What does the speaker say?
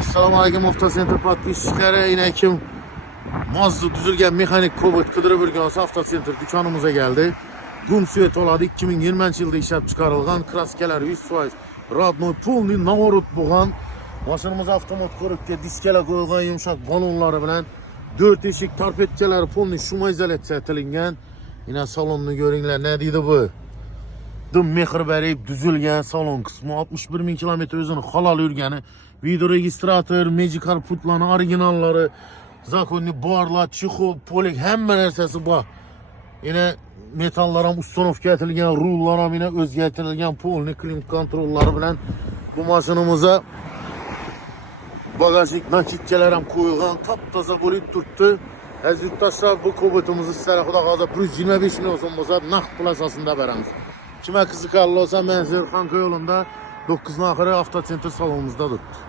Assalomu alaykum Avtocenter podpischiklari. Yine kim mazlı düzülgen mexanik kobot qidirib yurgan Avtocenter dükanımıza geldi. Gum suvet oladi 2020 yılda işlep çıkarılgan kraskalar 100% radnoy polni navorot bo'lgan. Maşinimiz avtomat korukka diskala qo'yilgan yumshoq balonlari bilan 4 eshik torpedkalari polni shuma izolyatsiya etilgan. Yine salonni ko'ringlar, ne deydi bu? Dım mehr berib düzülgen salon kısmı 61 bin kilometre özünü halal yurgani. Video registrator, Magical putlarını, orijinalları, zakonni barlar, çixol, polik hemen narsasi bor. Yine metallar ham uстановka etilgan, rullar ham yine o'zgartirilgan, polni klimat kontrollari bilan bu mashinamizga bagajlik nakitkalar ham qo'yilgan, top-toza bo'lib turibdi. Aziz yurtdoshlar, bu kobotimizni sizlarga xudo xohlasa 125 million so'm bo'lsa naqd pul asosida beramiz. Kime qiziqarli olsa, men Zerxan yo'lunda 9 oxiri Avtocenter salonimizda turibdi.